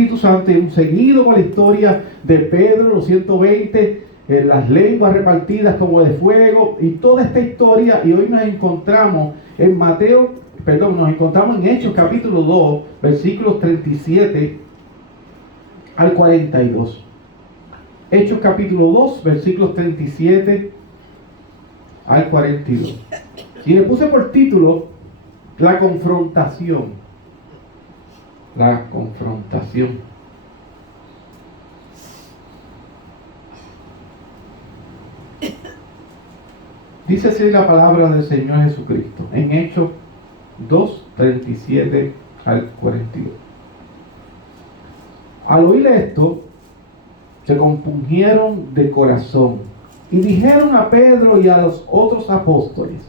Espíritu Santo, y seguido con la historia de Pedro, los 120, las lenguas repartidas como de fuego, y toda esta historia. Y hoy nos encontramos en nos encontramos en Hechos capítulo 2, versículos 37 al 42. Hechos capítulo 2, versículos 37 al 42. Y le puse por título la confrontación. La confrontación. Dice así la palabra del Señor Jesucristo en Hechos 2, 37 al 42. Al oír esto, se compungieron de corazón y dijeron a Pedro y a los otros apóstoles: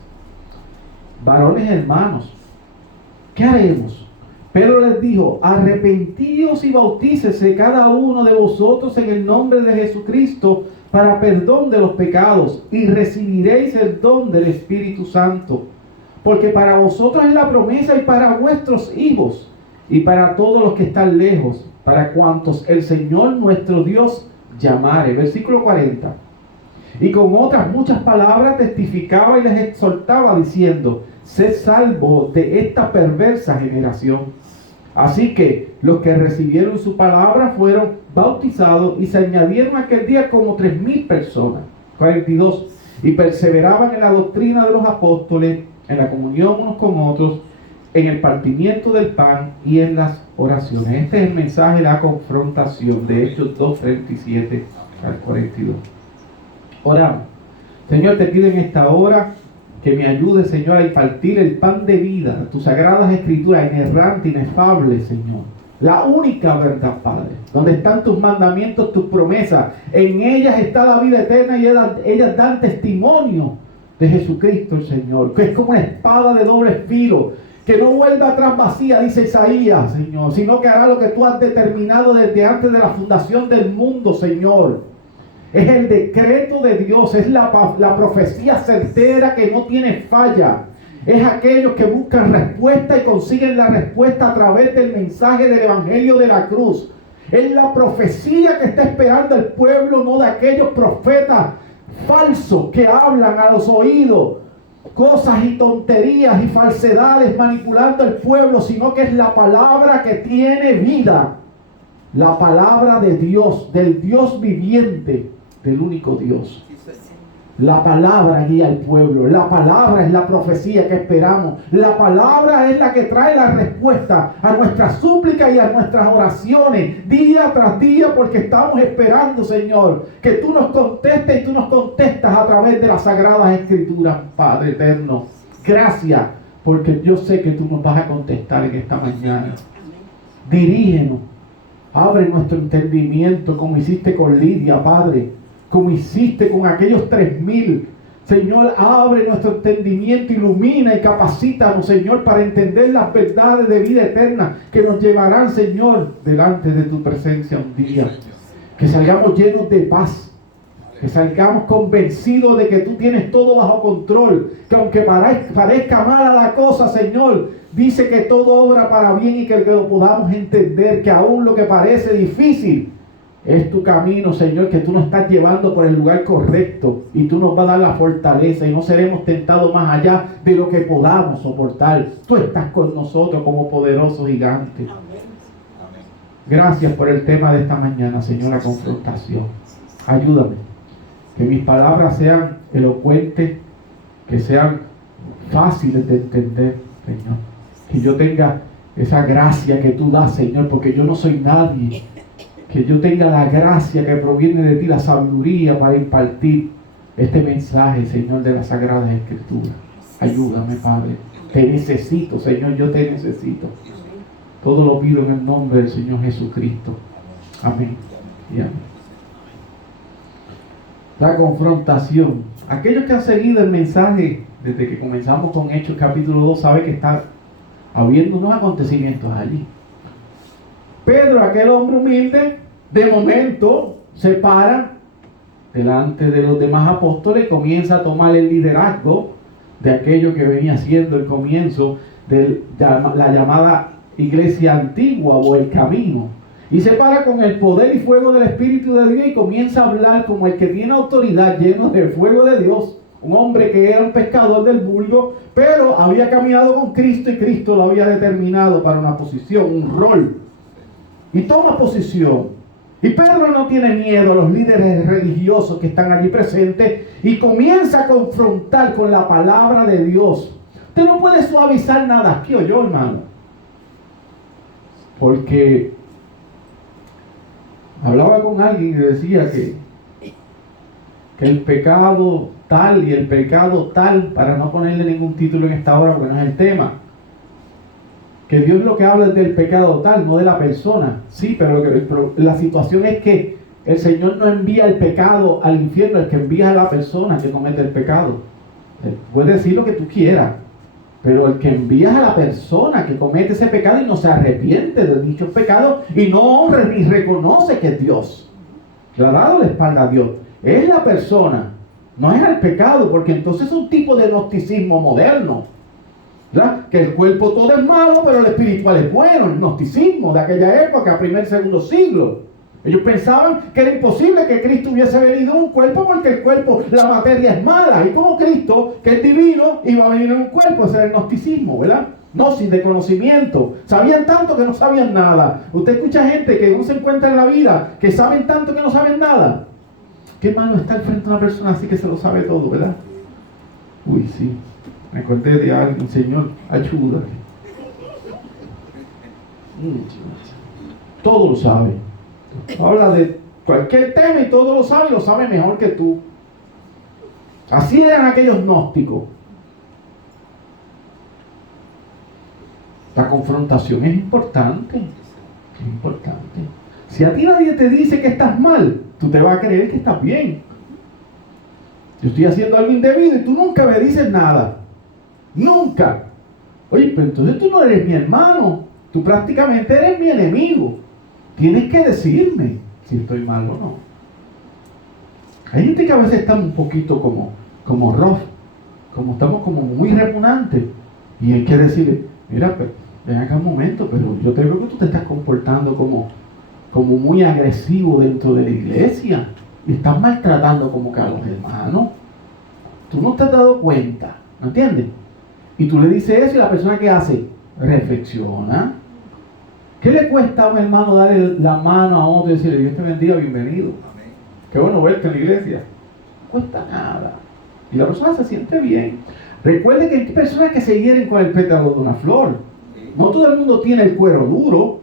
varones hermanos, ¿qué haremos? Pedro les dijo: arrepentíos y bautícese cada uno de vosotros en el nombre de Jesucristo para perdón de los pecados, y recibiréis el don del Espíritu Santo. Porque para vosotros es la promesa, y para vuestros hijos, y para todos los que están lejos, para cuantos el Señor nuestro Dios llamare. Versículo 40. Y con otras muchas palabras testificaba y les exhortaba, diciendo: sed salvos de esta perversa generación. Así que los que recibieron su palabra fueron bautizados, y se añadieron aquel día como 3,000 personas. 42. Y perseveraban en la doctrina de los apóstoles, en la comunión unos con otros, en el partimiento del pan y en las oraciones. Este es el mensaje de la confrontación de Hechos 2:37 al 42. Oramos. Señor, te pido en esta hora que me ayudes, Señor, a impartir el pan de vida, tus sagradas escrituras, inerrante, inefable, Señor. La única verdad, Padre, donde están tus mandamientos, tus promesas. En ellas está la vida eterna, y ellas dan testimonio de Jesucristo el Señor, que es como una espada de doble filo, que no vuelve atrás vacía, dice Isaías, Señor, sino que hará lo que tú has determinado desde antes de la fundación del mundo, Señor. Es el decreto de Dios, es la profecía certera que no tiene falla. Es aquellos que buscan respuesta y consiguen la respuesta a través del mensaje del Evangelio de la cruz. Es la profecía que está esperando el pueblo, no de aquellos profetas falsos que hablan a los oídos cosas y tonterías y falsedades manipulando al pueblo, sino que es la palabra que tiene vida. La palabra de Dios, del Dios viviente, del único Dios. La palabra guía al pueblo. La palabra es la profecía que esperamos. La palabra es la que trae la respuesta a nuestras súplicas y a nuestras oraciones día tras día, porque estamos esperando, Señor, que tú nos contestes, y tú nos contestas a través de las sagradas escrituras, Padre eterno. Gracias, porque yo sé que tú nos vas a contestar en esta mañana. Dirígenos. Abre nuestro entendimiento, como hiciste con Lidia, Padre, como hiciste con aquellos 3,000. Señor, abre nuestro entendimiento, ilumina y capacítanos, Señor, para entender las verdades de vida eterna que nos llevarán, Señor, delante de tu presencia un día. Que salgamos llenos de paz, que salgamos convencidos de que tú tienes todo bajo control, que aunque parezca mala la cosa, Señor, dice que todo obra para bien, y que lo podamos entender, que aún lo que parece difícil es tu camino, Señor, que tú nos estás llevando por el lugar correcto, y tú nos vas a dar la fortaleza, y no seremos tentados más allá de lo que podamos soportar. Tú estás con nosotros como poderoso gigante. Gracias por el tema de esta mañana, Señor, la confrontación. Ayúdame, que mis palabras sean elocuentes, que sean fáciles de entender, Señor. Que yo tenga esa gracia que tú das, Señor, porque yo no soy nadie. Que yo tenga la gracia que proviene de ti, la sabiduría para impartir este mensaje, Señor, de las Sagradas Escrituras. Ayúdame, Padre. Te necesito, Señor, yo te necesito. Todo lo pido en el nombre del Señor Jesucristo. Amén y amén. La confrontación. Aquellos que han seguido el mensaje desde que comenzamos con Hechos capítulo 2 saben que está habiendo unos acontecimientos allí. Pedro, aquel hombre humilde, de momento se para delante de los demás apóstoles y comienza a tomar el liderazgo de aquello que venía siendo el comienzo de la llamada iglesia antigua o el camino. Y se para con el poder y fuego del Espíritu de Dios y comienza a hablar como el que tiene autoridad, lleno del fuego de Dios. Un hombre que era un pescador del vulgo, pero había caminado con Cristo y Cristo lo había determinado para una posición, un rol. Y toma posición. Y Pedro no tiene miedo a los líderes religiosos que están allí presentes y comienza a confrontar con la palabra de Dios. Usted no puede suavizar nada aquí, o yo, hermano. Porque hablaba con alguien y decía que el pecado tal y el pecado tal, para no ponerle ningún título en esta hora porque no es el tema, que Dios lo que habla es del pecado tal, no de la persona. Sí, pero la situación es que el Señor no envía el pecado al infierno, el que envía a la persona que comete el pecado. Puedes decir lo que tú quieras, pero el que envía a la persona que comete ese pecado y no se arrepiente de dichos pecados y no honra ni reconoce que es Dios, le ha dado la espalda a Dios, es la persona, no es el pecado, porque entonces es un tipo de gnosticismo moderno, ¿verdad? Que el cuerpo todo es malo, pero el espiritual es bueno, el gnosticismo de aquella época, primer, segundo siglo. Ellos pensaban que era imposible que Cristo hubiese venido en un cuerpo porque el cuerpo, la materia es mala. Y como Cristo, que es divino, iba a venir en un cuerpo. Ese era el gnosticismo, ¿verdad? Gnosis, de conocimiento. Sabían tanto que no sabían nada. Usted escucha gente que no se encuentra en la vida, que saben tanto que no saben nada. Qué malo estar frente a una persona así que se lo sabe todo, ¿verdad? Uy, sí. Me acordé de alguien, Señor, ayuda. Todo lo sabe. Habla de cualquier tema y todo lo sabe mejor que tú. Así eran aquellos gnósticos. La confrontación es importante. Es importante. Si a ti nadie te dice que estás mal, tú te vas a creer que estás bien. Yo estoy haciendo algo indebido y tú nunca me dices nada. Nunca. Oye, pero entonces tú no eres mi hermano. Tú prácticamente eres mi enemigo. Tienes que decirme si estoy mal o no. Hay gente que a veces está un poquito como rough, como estamos como muy repugnantes. Y hay que decirle, mira, ven acá un momento, pero yo te veo que tú te estás comportando como muy agresivo dentro de la iglesia. Y estás maltratando como que a los hermanos. Tú no te has dado cuenta, ¿me entiendes? Y tú le dices eso y la persona que hace, reflexiona. ¿Qué le cuesta a un hermano darle la mano a otro y decirle, Dios te bendiga, bienvenido? Amén. Qué bueno verte en la iglesia. No cuesta nada. Y la persona se siente bien. Recuerde que hay personas que se hieren con el pétalo de una flor. No todo el mundo tiene el cuero duro.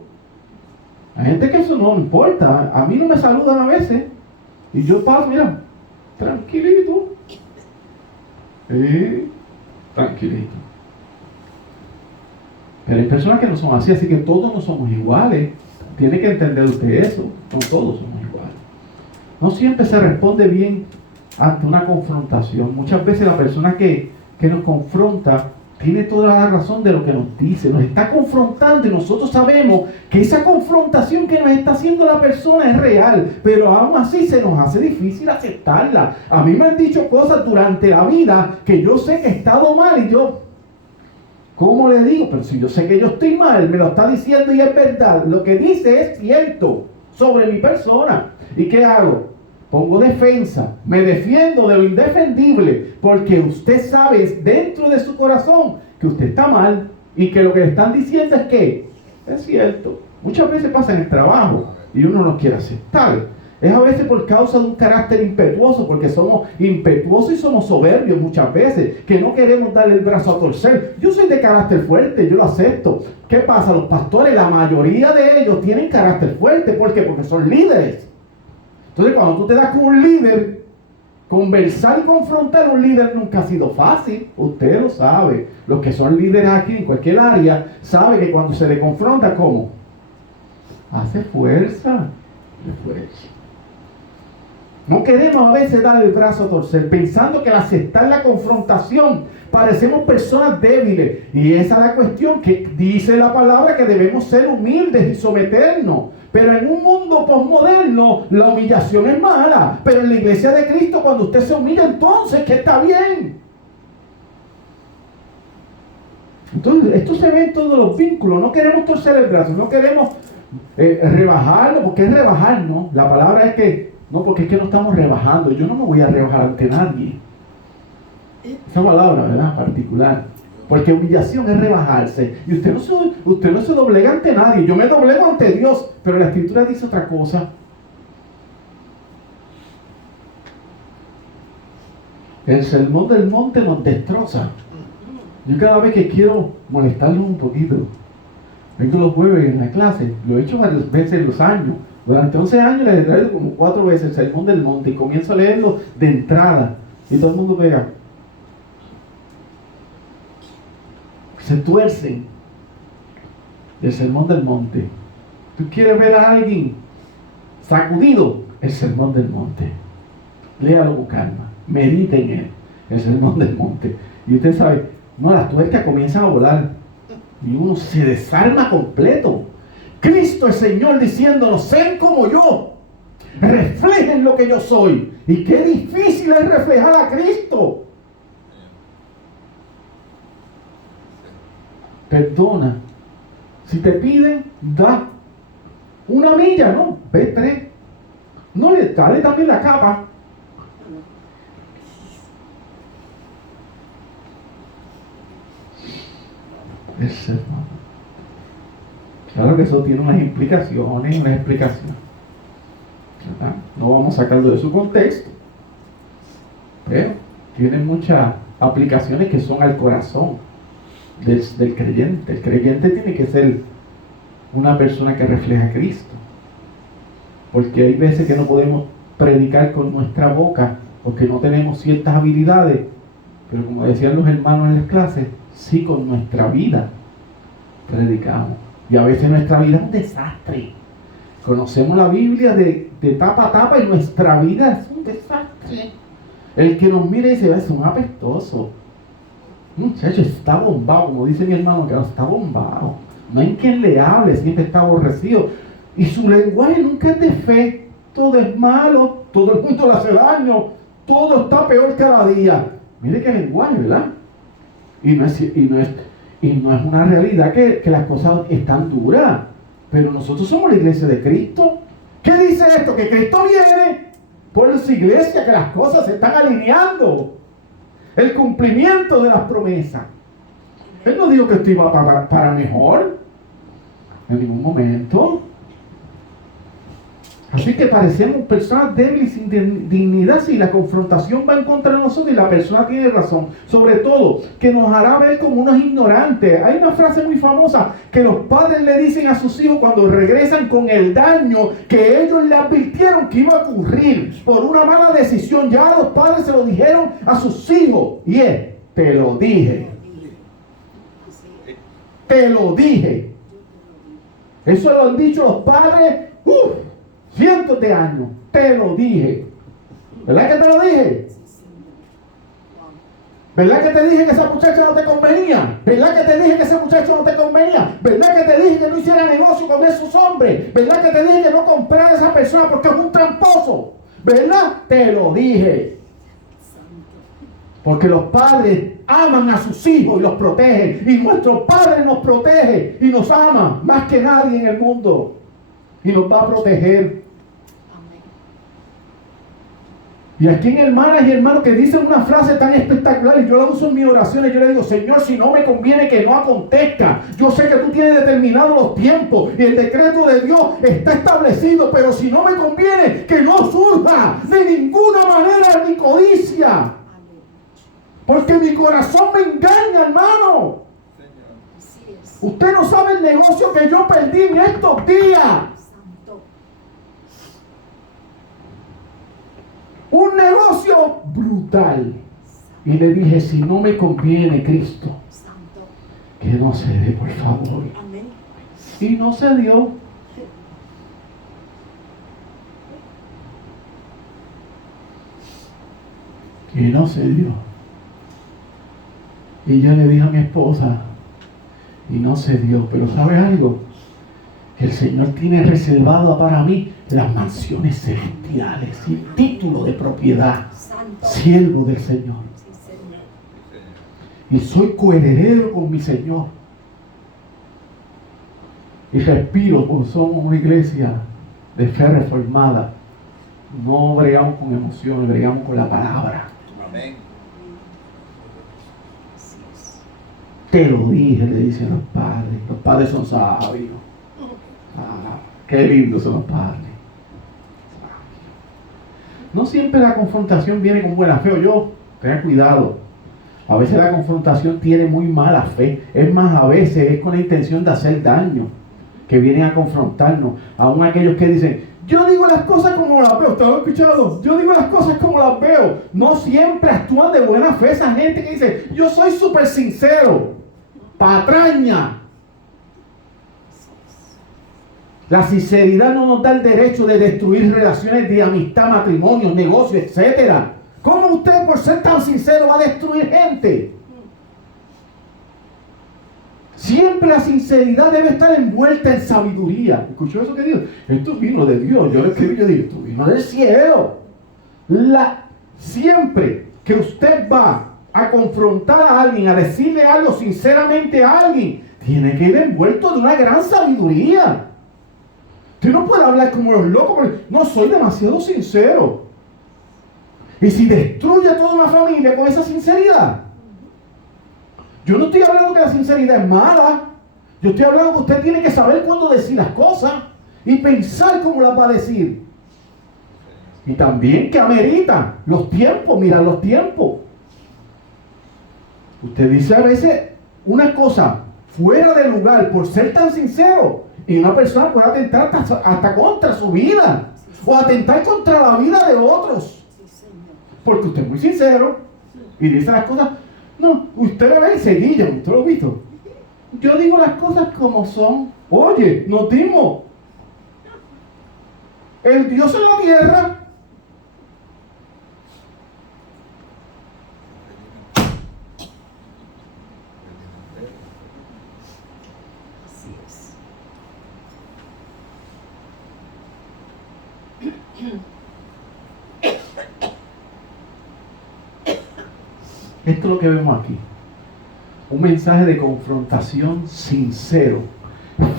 Hay gente que eso no importa. A mí no me saludan a veces. Y yo paso, mira, tranquilito. Tranquilito. Pero hay personas que no son así que todos no somos iguales. Tiene que entender usted eso. No todos somos iguales. No siempre se responde bien ante una confrontación. Muchas veces la persona que nos confronta tiene toda la razón de lo que nos dice. Nos está confrontando y nosotros sabemos que esa confrontación que nos está haciendo la persona es real. Pero aún así se nos hace difícil aceptarla. A mí me han dicho cosas durante la vida que yo sé que he estado mal y yo... ¿Cómo le digo? Pero si yo sé que yo estoy mal, me lo está diciendo y es verdad. Lo que dice es cierto sobre mi persona. ¿Y qué hago? Pongo defensa. Me defiendo de lo indefendible. Porque usted sabe dentro de su corazón que usted está mal. Y que lo que le están diciendo es que es cierto. Muchas veces pasa en el trabajo y uno no quiere aceptar. Es a veces por causa de un carácter impetuoso, porque somos impetuosos y somos soberbios muchas veces, que no queremos darle el brazo a torcer. Yo soy de carácter fuerte, yo lo acepto. ¿Qué pasa? Los pastores, la mayoría de ellos tienen carácter fuerte. ¿Por qué? Porque son líderes. Entonces cuando tú te das con un líder, conversar y confrontar a un líder nunca ha sido fácil. Usted lo sabe. Los que son líderes aquí en cualquier área, saben que cuando se le confronta, ¿cómo? Hace fuerza. No queremos a veces darle el brazo a torcer, pensando que al aceptar la confrontación parecemos personas débiles. Y esa es la cuestión que dice la palabra, que debemos ser humildes y someternos. Pero en un mundo posmoderno la humillación es mala. Pero en la iglesia de Cristo, cuando usted se humilla, entonces que está bien. Entonces esto se ve en todos los vínculos. No queremos torcer el brazo, no queremos rebajarlo, porque es rebajar, ¿no? La palabra es que, no, porque es que no estamos rebajando. Yo no me voy a rebajar ante nadie. Esa palabra, ¿verdad? Particular. Porque humillación es rebajarse. Y usted no se doblega ante nadie. Yo me doblego ante Dios. Pero la Escritura dice otra cosa. El sermón del monte nos destroza. Yo cada vez que quiero molestarlos un poquito, vengo los jueves en la clase. Lo he hecho varias veces en los años. Durante 11 años les he traído como 4 veces el sermón del monte. Y comienzo a leerlo de entrada. Y todo el mundo pega. Se tuercen del sermón del monte. ¿Tú quieres ver a alguien sacudido? El sermón del monte. Léalo con calma. Medite en él. El sermón del monte. Y usted sabe, no, las tuercas comienzan a volar. Y uno se desarma completo. Cristo el Señor diciéndonos, sean como yo. Reflejen lo que yo soy. Y qué difícil es reflejar a Cristo. Perdona. Si te piden, da 1 milla, ¿no? Ve 3. No le dale también la capa. El sermón. Claro que eso tiene unas implicaciones, unas explicaciones. ¿Verdad? No vamos a sacarlo de su contexto. Pero tiene muchas aplicaciones que son al corazón del creyente. El creyente tiene que ser una persona que refleja a Cristo, porque hay veces que no podemos predicar con nuestra boca porque no tenemos ciertas habilidades, pero como decían los hermanos en las clases, sí con nuestra vida predicamos, y a veces nuestra vida es un desastre. Conocemos la Biblia de tapa a tapa y nuestra vida es un desastre. El que nos mira y dice, es un apestoso. Muchacho, está bombado, como dice mi hermano, que está bombado. No hay quien le hable, siempre está aborrecido. Y su lenguaje nunca es de fe. Todo es malo, todo el mundo le hace daño, todo está peor cada día. Mire qué lenguaje, ¿verdad? Y no es una realidad que las cosas están duras. Pero nosotros somos la iglesia de Cristo. ¿Qué dice esto? Que Cristo viene por su iglesia, que las cosas se están alineando. El cumplimiento de las promesas. Él no dijo que esto iba para mejor. En ningún momento. Así que parecemos personas débiles sin dignidad si la confrontación va en contra de nosotros y la persona tiene razón. Sobre todo, que nos hará ver como unos ignorantes. Hay una frase muy famosa que los padres le dicen a sus hijos cuando regresan con el daño que ellos le advirtieron que iba a ocurrir por una mala decisión. Ya los padres se lo dijeron a sus hijos. Y es, te lo dije. Te lo dije. Eso lo han dicho los padres. Cientos de años, te lo dije. ¿Verdad que te lo dije? ¿Verdad que te dije que esa muchacha no te convenía? ¿Verdad que te dije que ese muchacho no te convenía? ¿Verdad que te dije que no hiciera negocio con esos hombres? ¿Verdad que te dije que no comprara a esa persona porque es un tramposo? ¿Verdad? Te lo dije. Porque los padres aman a sus hijos y los protegen. Y nuestro Padre nos protege y nos ama más que nadie en el mundo. Y nos va a proteger. Y aquí en hermanas y hermanos que dicen una frase tan espectacular, y yo la uso en mis oraciones, yo le digo, Señor, si no me conviene que no acontezca. Yo sé que tú tienes determinados los tiempos y el decreto de Dios está establecido, pero si no me conviene, que no surja de ninguna manera mi codicia. Porque mi corazón me engaña, hermano. Usted no sabe el negocio que yo perdí en estos días. Un negocio brutal. Y le dije, si no me conviene, Cristo, que no se dé, por favor. Y no se dio. Y no se dio. Y yo le dije a mi esposa, y no se dio. Pero ¿sabes algo? El Señor tiene reservado para mí las mansiones celestiales y título de propiedad. Siervo del Señor. Y soy coheredero con mi Señor. y respiro, porque somos una iglesia de fe reformada. No bregamos con emociones, bregamos con la palabra. Amén. Te lo dije, le dicen los padres. Los padres son sabios. Qué lindos son los padres. No siempre la confrontación viene con buena fe, tengan cuidado. A veces la confrontación tiene muy mala fe. Es más, a veces es con la intención de hacer daño que vienen a confrontarnos. Aún aquellos que dicen, yo digo las cosas como las veo. ¿Usted lo ha escuchado? Yo digo las cosas como las veo. No siempre actúan de buena fe esa gente que dice, yo soy súper sincero. Patraña. La sinceridad no nos da el derecho de destruir relaciones de amistad, matrimonio, negocio, etc. ¿Cómo usted, por ser tan sincero, va a destruir gente? Siempre la sinceridad debe estar envuelta en sabiduría. ¿Escuchó eso que digo? Esto vino de Dios. Yo lo escribí, yo digo, esto vino del cielo. Siempre que usted va a confrontar a alguien, a decirle algo sinceramente a alguien, tiene que ir envuelto de una gran sabiduría. Usted no puede hablar como los locos, porque no, soy demasiado sincero. Y si destruye a toda una familia con esa sinceridad. Yo no estoy hablando que la sinceridad es mala. Yo estoy hablando que usted tiene que saber cuándo decir las cosas y pensar cómo las va a decir. Y también que amerita los tiempos, mirar los tiempos. Usted dice a veces una cosa fuera de lugar por ser tan sincero, y una persona puede atentar hasta contra su vida, o atentar contra la vida de otros, porque usted es muy sincero y dice las cosas. No, usted lo ve y se guilla, usted lo ha visto. Yo digo las cosas como son. Oye, nos dimos el Dios en la tierra. Esto es lo que vemos aquí. Un mensaje de confrontación sincero,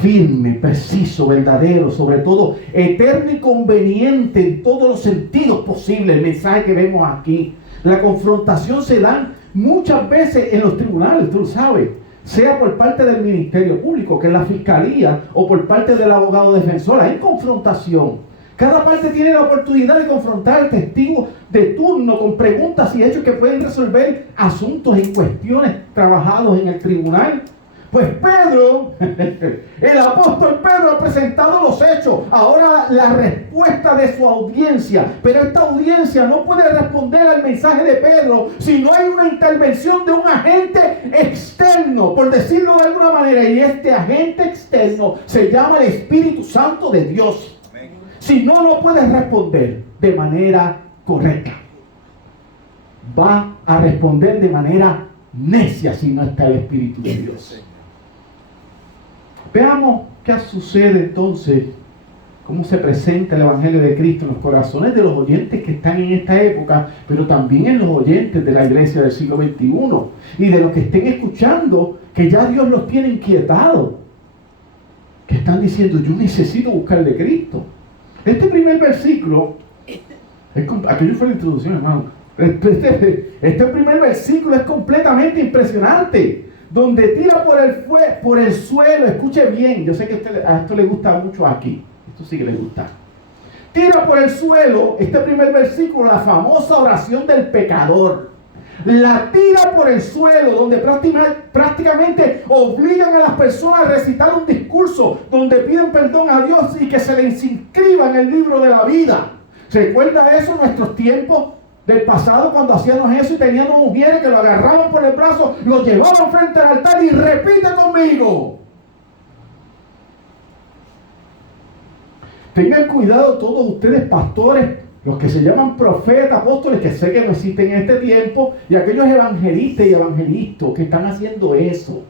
firme, preciso, verdadero, sobre todo eterno y conveniente en todos los sentidos posibles. El mensaje que vemos aquí. La confrontación se da muchas veces en los tribunales, usted lo sabe, sea por parte del Ministerio Público, que es la Fiscalía, o por parte del abogado defensor. Hay confrontación. Cada parte tiene la oportunidad de confrontar al testigo de turno con preguntas y hechos que pueden resolver asuntos y cuestiones trabajados en el tribunal. Pues Pedro, el apóstol Pedro ha presentado los hechos, ahora la respuesta de su audiencia. Pero esta audiencia no puede responder al mensaje de Pedro si no hay una intervención de un agente externo, por decirlo de alguna manera. Y este agente externo se llama el Espíritu Santo de Dios. Si no, no puedes responder de manera correcta. Va a responder de manera necia si no está el Espíritu de Dios. Veamos qué sucede entonces, cómo se presenta el Evangelio de Cristo en los corazones de los oyentes que están en esta época, pero también en los oyentes de la iglesia del siglo XXI y de los que estén escuchando, que ya Dios los tiene inquietados, que están diciendo, yo necesito buscar de Cristo. Este primer versículo, aquello fue la introducción, hermano. Este primer versículo es completamente impresionante, donde tira por el suelo. Escuche bien, yo sé que a esto le gusta mucho aquí, esto sí que le gusta. Tira por el suelo, este primer versículo, la famosa oración del pecador. La tira por el suelo, donde prácticamente obligan a las personas a recitar un discurso donde piden perdón a Dios y que se les inscriba en el libro de la vida. ¿Se recuerda eso en nuestros tiempos del pasado, cuando hacíamos eso y teníamos mujeres que lo agarraban por el brazo, lo llevaban frente al altar y repite conmigo? Tengan cuidado todos ustedes, pastores, los que se llaman profetas, apóstoles, que sé que no existen en este tiempo, y aquellos evangelistas y evangelistas que están haciendo eso,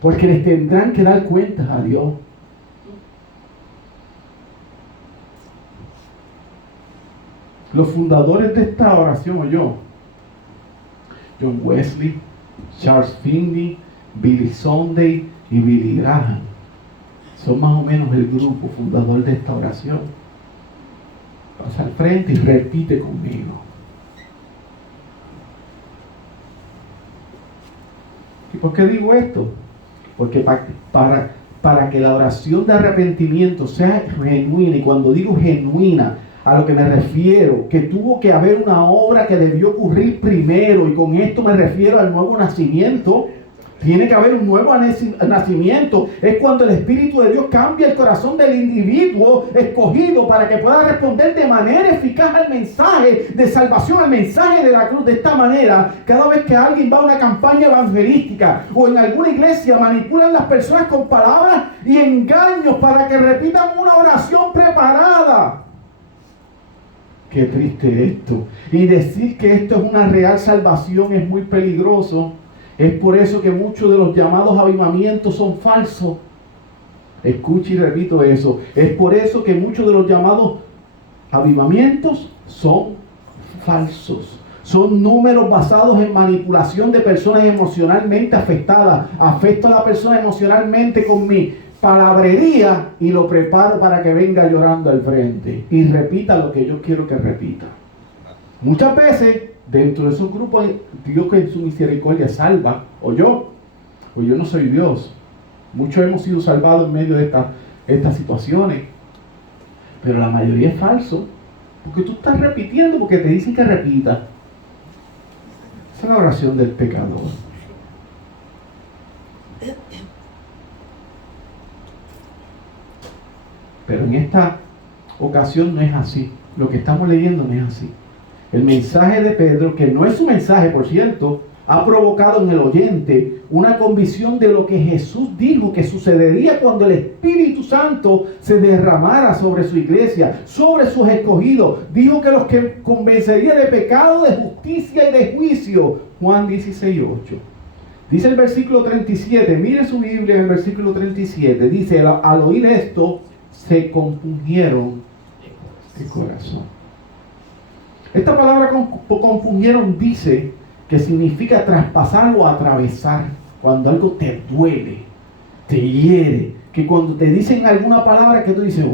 porque les tendrán que dar cuentas a Dios. Los fundadores de esta oración, John Wesley, Charles Finney, Billy Sunday y Billy Graham, son más o menos el grupo fundador de esta oración. Pasa al frente y repite conmigo. ¿Y por qué digo esto? Porque para que la oración de arrepentimiento sea genuina, y cuando digo genuina, a lo que me refiero, que tuvo que haber una obra que debió ocurrir primero, y con esto me refiero al nuevo nacimiento. Tiene que haber un nuevo nacimiento. Es cuando el Espíritu de Dios cambia el corazón del individuo escogido para que pueda responder de manera eficaz al mensaje de salvación, al mensaje de la cruz. De esta manera, cada vez que alguien va a una campaña evangelística o en alguna iglesia, manipulan las personas con palabras y engaños para que repitan una oración preparada. Qué triste esto. Y decir que esto es una real salvación es muy peligroso. Es por eso que muchos de los llamados avivamientos son falsos. Escuche y repito eso. Es por eso que muchos de los llamados avivamientos son falsos. Son números basados en manipulación de personas emocionalmente afectadas. Afecto a la persona emocionalmente con mi palabrería y lo preparo para que venga llorando al frente y repita lo que yo quiero que repita. Muchas veces dentro de esos grupos, Dios que en su misericordia salva, o yo no soy Dios. Muchos hemos sido salvados en medio de estas situaciones, pero la mayoría es falso, porque tú estás repitiendo porque te dicen que repita. Esa es la oración del pecador. Pero en esta ocasión no es así. Lo que estamos leyendo no es así. El mensaje de Pedro, que no es su mensaje, por cierto, ha provocado en el oyente una convicción de lo que Jesús dijo que sucedería cuando el Espíritu Santo se derramara sobre su iglesia, sobre sus escogidos. Dijo que los que convencería de pecado, de justicia y de juicio. Juan 16:8. Dice el versículo 37, mire su Biblia en el versículo 37, dice, al oír esto, se compungieron de corazón. Esta palabra compungieron dice que significa traspasar o atravesar. Cuando algo te duele, te hiere, que cuando te dicen alguna palabra que tú dices,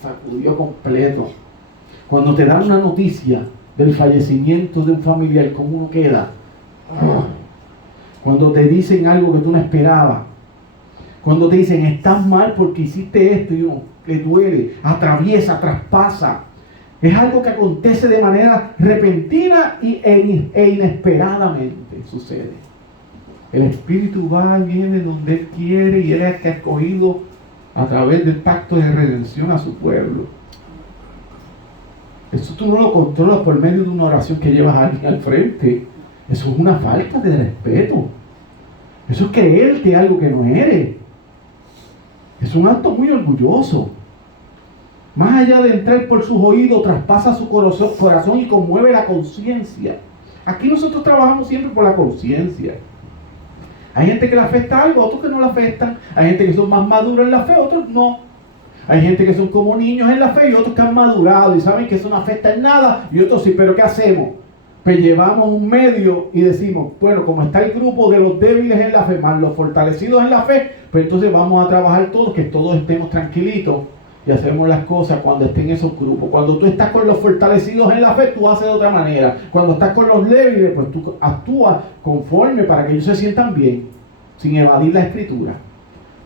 sacudió completo. Cuando te dan una noticia del fallecimiento de un familiar, ¿cómo uno queda? Cuando te dicen algo que tú no esperabas. Cuando te dicen, estás mal porque hiciste esto y uno le duele, atraviesa, traspasa. Es algo que acontece de manera repentina e inesperadamente sucede. El Espíritu va y viene donde Él quiere y Él es el que ha escogido a través del pacto de redención a su pueblo. Eso tú no lo controlas por medio de una oración que llevas a alguien al frente. Eso es una falta de respeto. Eso es creerte algo que no eres. Es un acto muy orgulloso. Más allá de entrar por sus oídos, traspasa su corazón y conmueve la conciencia. Aquí nosotros trabajamos siempre por la conciencia. Hay gente que le afecta algo, otros que no le afectan. Hay gente que son más maduros en la fe, otros no. Hay gente que son como niños en la fe y otros que han madurado y saben que eso no afecta en nada y otros sí. ¿Pero qué hacemos? Pues llevamos un medio y decimos, bueno, como está el grupo de los débiles en la fe más los fortalecidos en la fe, pues entonces vamos a trabajar todos, que todos estemos tranquilitos y hacemos las cosas cuando estén en esos grupos. Cuando tú estás con los fortalecidos en la fe, tú haces de otra manera. Cuando estás con los débiles, pues tú actúas conforme para que ellos se sientan bien, sin evadir la escritura.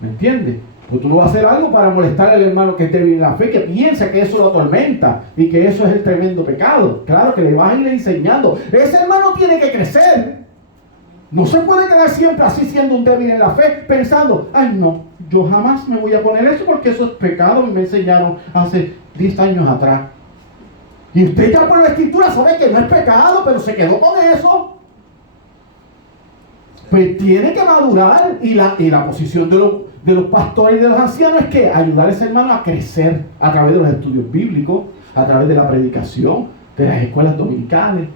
¿Me entiendes? Pues tú no vas a hacer algo para molestar al hermano que esté débil en la fe, que piensa que eso lo atormenta y que eso es el tremendo pecado. Claro que le vas a ir enseñando. Ese hermano tiene que crecer. No se puede quedar siempre así siendo un débil en la fe, pensando, ay no, yo jamás me voy a poner eso porque eso es pecado y me enseñaron hace 10 años atrás. Y usted ya por la escritura sabe que no es pecado, pero se quedó con eso. Pues tiene que madurar y la posición de los pastores y de los ancianos es que ayudar a ese hermano a crecer a través de los estudios bíblicos, a través de la predicación, de las escuelas dominicales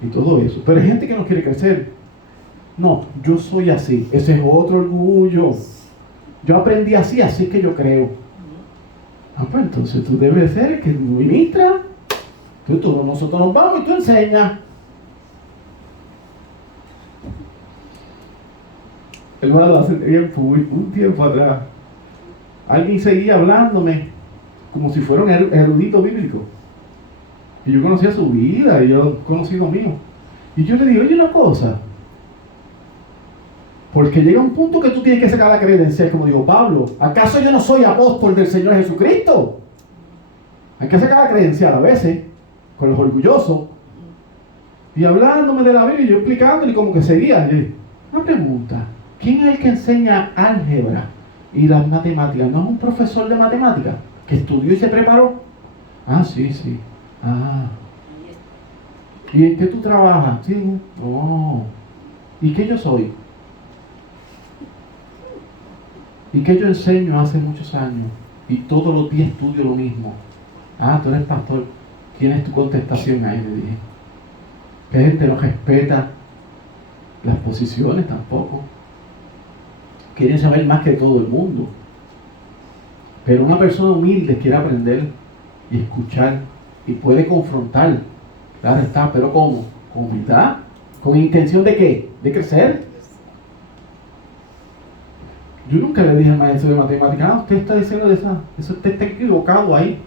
y todo eso. Pero hay gente que no quiere crecer. No, yo soy así. Ese es otro orgullo. Yo aprendí así, así que yo creo. Pues entonces tú debes ser el que ministra. Nosotros nos vamos y tú enseñas. Hermano, hace tiempo, un tiempo atrás, alguien seguía hablándome como si fuera un erudito bíblico. Y yo conocía su vida y yo conocí lo mío. Y yo le digo, oye, una cosa. Porque llega un punto que tú tienes que sacar la credencial, como digo, Pablo, ¿acaso yo no soy apóstol del Señor Jesucristo? Hay que sacar la credencial a veces, con los orgullosos. Y hablándome de la Biblia, y yo explicándole como que seguía. Una pregunta, ¿quién es el que enseña álgebra y las matemáticas? ¿No es un profesor de matemáticas que estudió y se preparó? Ah, sí. Ah. ¿Y en qué tú trabajas? Sí. Oh. ¿Y qué yo soy? ¿Y qué yo enseño hace muchos años? Y todos los días estudio lo mismo. Ah, tú eres pastor. ¿Quién es tu contestación ahí? Le dije. Que gente no respeta las posiciones tampoco. Quieren saber más que todo el mundo. Pero una persona humilde quiere aprender y escuchar y puede confrontar. Claro está, pero ¿cómo? ¿Con humildad? ¿Con intención de qué? ¿De crecer? Yo nunca le dije al maestro de matemáticas, usted está diciendo eso usted está equivocado ahí.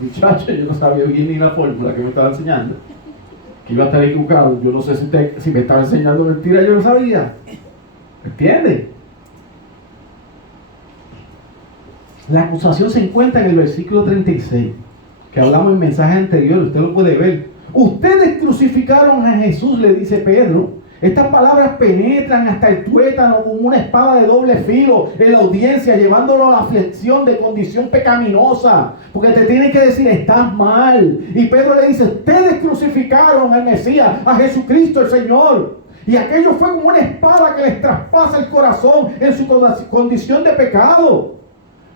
Muchacho, yo no sabía bien ni la fórmula que me estaba enseñando. Que iba a estar equivocado. Yo no sé si me estaba enseñando mentira, yo no sabía. ¿Entiende? La acusación se encuentra en el versículo 36, que hablamos en el mensaje anterior, usted lo puede ver. Ustedes crucificaron a Jesús, le dice Pedro. Estas palabras penetran hasta el tuétano como una espada de doble filo en la audiencia, llevándolo a la flexión de condición pecaminosa, porque te tienen que decir, estás mal. Y Pedro le dice, ustedes crucificaron al Mesías, a Jesucristo el Señor. Y aquello fue como una espada que les traspasa el corazón en su condición de pecado.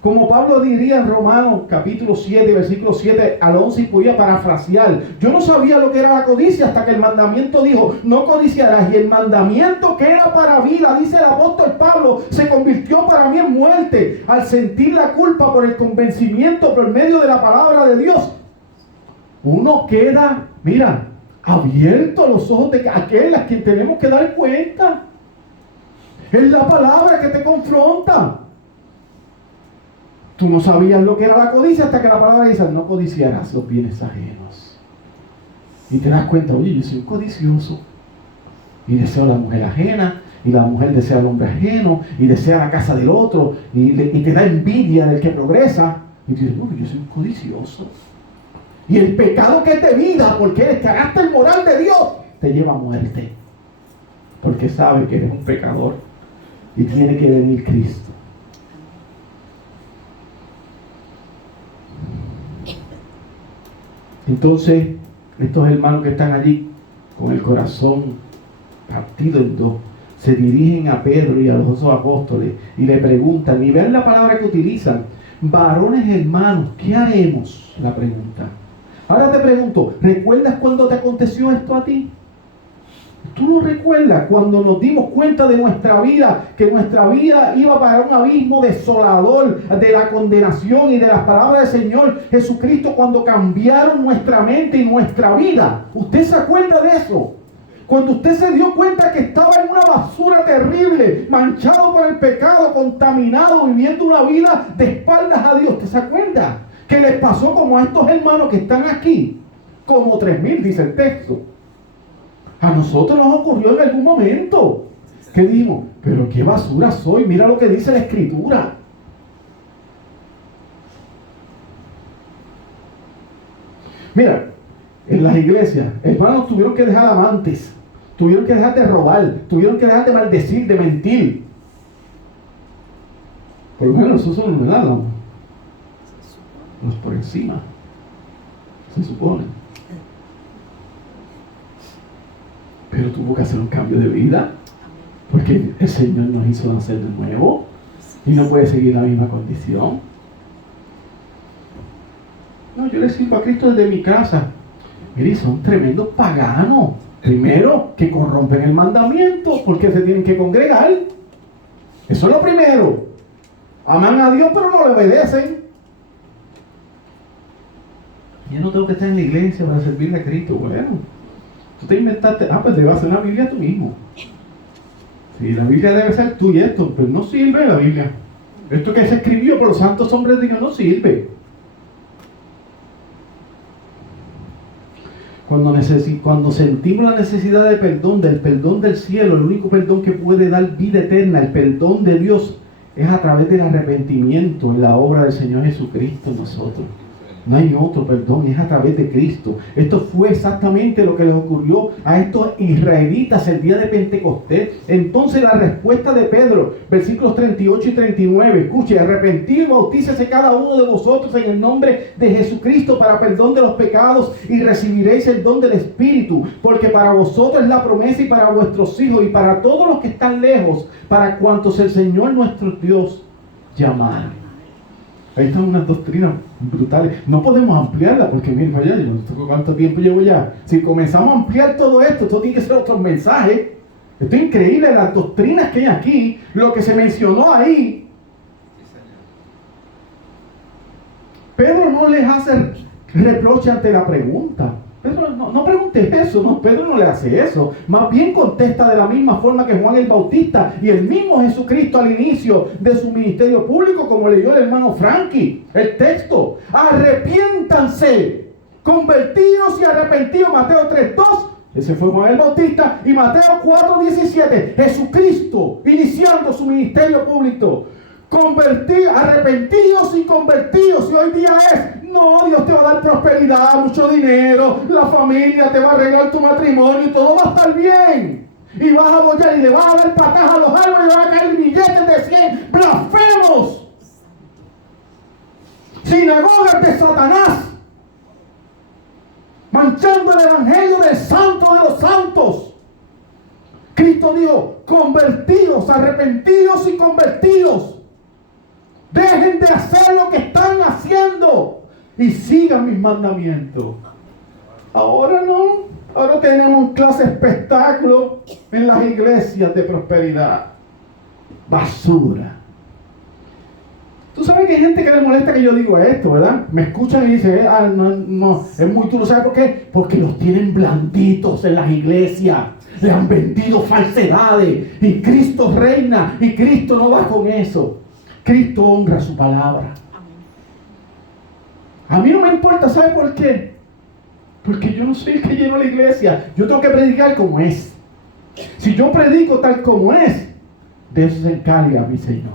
Como Pablo diría en Romanos capítulo 7, versículo 7 al 11, y podía parafrasear. Yo no sabía lo que era la codicia hasta que el mandamiento dijo, no codiciarás. Y el mandamiento que era para vida, dice el apóstol Pablo, se convirtió para mí en muerte. Al sentir la culpa por el convencimiento por medio de la palabra de Dios, uno queda, mira, abierto a los ojos de aquel a quien tenemos que dar cuenta. Es la palabra que te confronta. Tú no sabías lo que era la codicia hasta que la palabra dice, no codiciarás los bienes ajenos. Y te das cuenta, oye, yo soy un codicioso. Y deseo la mujer ajena, y la mujer desea al hombre ajeno, y desea la casa del otro, y te da envidia del que progresa. Y tú dices, bueno, yo soy un codicioso. Y el pecado que te vida, porque eres cagaste el moral de Dios, te lleva a muerte. Porque sabe que eres un pecador. Y tiene que venir Cristo. Entonces, estos hermanos que están allí, con el corazón partido en dos, se dirigen a Pedro y a los otros apóstoles y le preguntan, y ven la palabra que utilizan, varones hermanos, ¿qué haremos? La pregunta. Ahora te pregunto, ¿recuerdas cuando te aconteció esto a ti? ¿Tú no recuerdas cuando nos dimos cuenta de nuestra vida, que nuestra vida iba para un abismo desolador de la condenación y de las palabras del Señor Jesucristo cuando cambiaron nuestra mente y nuestra vida? ¿Usted se acuerda de eso? Cuando usted se dio cuenta que estaba en una basura terrible, manchado por el pecado, contaminado, viviendo una vida de espaldas a Dios. ¿Usted se acuerda? Que les pasó como a estos hermanos que están aquí, como 3,000 dice el texto. A nosotros nos ocurrió en algún momento. ¿Qué dijimos? Pero qué basura soy, mira lo que dice la Escritura. Mira, en las iglesias, hermanos tuvieron que dejar amantes, tuvieron que dejar de robar, tuvieron que dejar de maldecir, de mentir. Por lo menos eso son verdad, no es por encima, se supone. Pero tuvo que hacer un cambio de vida, porque el Señor nos hizo nacer de nuevo y no puede seguir la misma condición. No, yo le sirvo a Cristo desde mi casa. Mire, son tremendos paganos. Primero, que corrompen el mandamiento porque se tienen que congregar. Eso es lo primero. Aman a Dios pero no le obedecen. Yo no tengo que estar en la iglesia para servirle a Cristo. Bueno, tú te inventaste, pues debes hacer una Biblia tú mismo. Sí, la Biblia debe ser tú y esto, pero no sirve la Biblia. Esto que se escribió por los santos hombres de Dios no sirve. Cuando sentimos la necesidad de perdón, del perdón del cielo, el único perdón que puede dar vida eterna, el perdón de Dios, es a través del arrepentimiento en la obra del Señor Jesucristo en nosotros. No hay otro perdón, es a través de Cristo. Esto fue exactamente lo que les ocurrió a estos israelitas el día de Pentecostés. Entonces la respuesta de Pedro, versículos 38 y 39, escuche: arrepentido y bautícese cada uno de vosotros en el nombre de Jesucristo para perdón de los pecados y recibiréis el don del Espíritu, porque para vosotros es la promesa y para vuestros hijos y para todos los que están lejos, para cuantos el Señor nuestro Dios llamara. Ahí están unas doctrinas brutales. No podemos ampliarla porque miren, ya, ¿cuánto tiempo llevo ya? Si comenzamos a ampliar todo esto, esto tiene que ser otro mensaje. Esto es increíble, las doctrinas que hay aquí, lo que se mencionó ahí. Pedro no les hace reproche ante la pregunta. Pedro no pregunte eso, no, Pedro no le hace eso. Más bien contesta de la misma forma que Juan el Bautista y el mismo Jesucristo al inicio de su ministerio público, como leyó el hermano Frankie, el texto: arrepiéntanse, convertidos y arrepentidos. Mateo 3:2, ese fue Juan el Bautista, y Mateo 4:17, Jesucristo iniciando su ministerio público. Arrepentidos y convertidos. Y hoy día es: no, Dios te va a dar prosperidad, mucho dinero, la familia te va a arreglar tu matrimonio y todo va a estar bien. Y vas a apoyar y le vas a dar patadas a los árboles y le van a caer billetes de 100. ¡Blasfemos! Sinagogas de Satanás, manchando el evangelio del santo de los santos. Cristo dijo: convertidos, arrepentidos y convertidos. Dejen de hacer lo que están haciendo y sigan mis mandamientos. Ahora no. Ahora tenemos clase espectáculo en las iglesias de prosperidad. Basura. Tú sabes que hay gente que le molesta que yo digo esto, ¿verdad? Me escuchan y dicen: no, es muy duro. ¿Sabes por qué? Porque los tienen blanditos en las iglesias. Le han vendido falsedades. Y Cristo reina. Y Cristo no va con eso. Cristo honra su palabra. A mí no me importa, ¿sabe por qué? Porque yo no soy el que lleno la iglesia. Yo tengo que predicar como es. Si yo predico tal como es, de eso se encarga mi Señor.